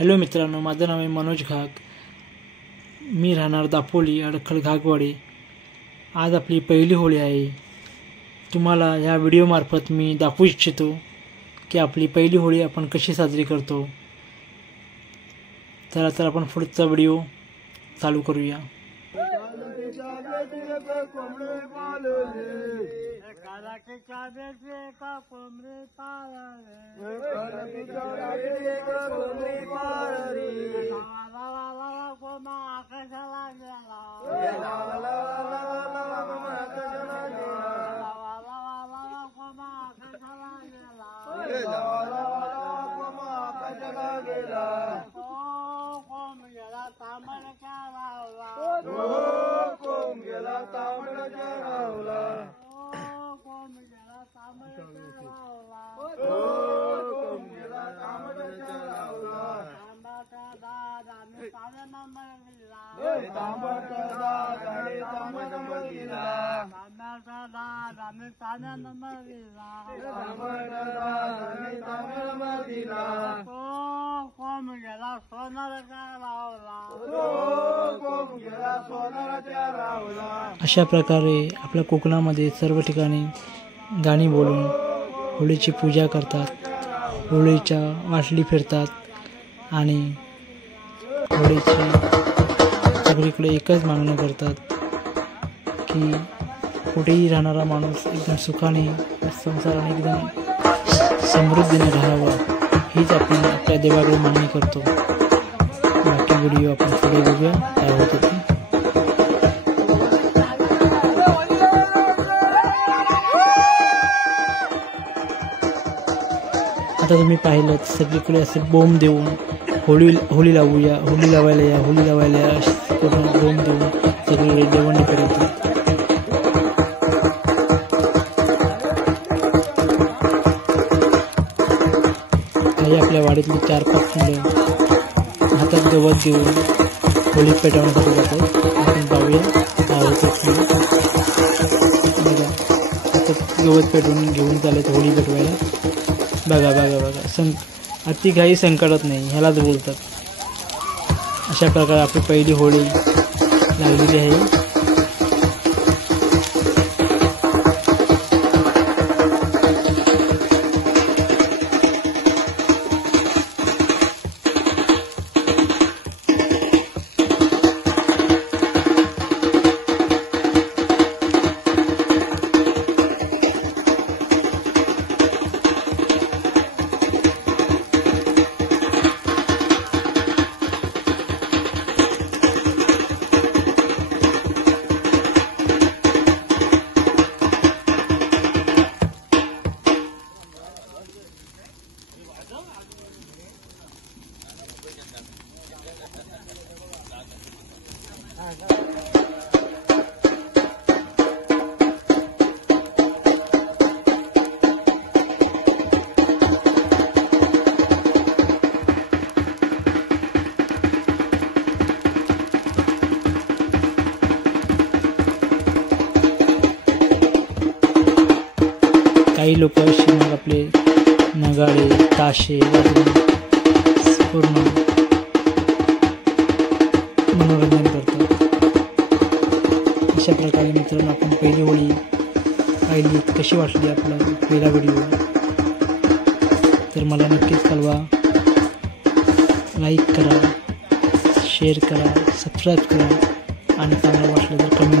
Hello मित्रांनो, माझं नाव आहे मनोज घाग. मी राहणार दापोली, अडखळ घागवाडी. आज आपली पहिली होळी आहे. तुम्हाला या व्हिडिओमार्फत मी दाखवू इच्छितो की आपली पहिली होळी आपण कशी साजरी करतो. चला तर आपण पुढचा व्हिडिओ चालू करूया. अशा प्रकारे आपल्या कोकणामध्ये सर्व ठिकाणी गाणी बोलून होळीची पूजा करतात, होळीच्या वाटली फिरतात आणि होळीची सगळीकडे एकच मागणं करतात की कुठेही राहणारा माणूस एकदम सुखाने संसाराने एकदम समृद्धीने राहावा, हीच आपण आपल्या देवाकडे मागणी करतो. बाकी व्हिडिओ आपण पुढे बघूया काय होत होते. आता तुम्ही पाहिलं सगळीकडे असे बोंब देऊन होळी लावूया, होळी लावायला या असे करून बोंब देऊन सगळीकडे जेवण करतात. काही आपल्या वाडीतली 4-5 मुलं हातात गवत घेऊन होळी पेटवण्यासाठी जातात. आपण पाहूया काय होतं. बघा, हातात गवत पेटवून घेऊन चालत होळी पेटवायला. बघा अति काही संकटात नाही, ह्यालाच बोलतात. अशा प्रकारे आपली पहिली होळी लागलेली आहे. काही लोक अशी मग आपले नगाडे ताशे वाजवून पूर्ण मनोरंजन करतात. अशा प्रकारे मित्रांनो आपण पहिली होळी पाहिली. कशी वाटली आपला पहिला व्हिडिओ तर मला नक्कीच कळवा. लाईक करा, शेअर करा, सबस्क्राईब करा आणि चांगलं वाटलं तर कमेंट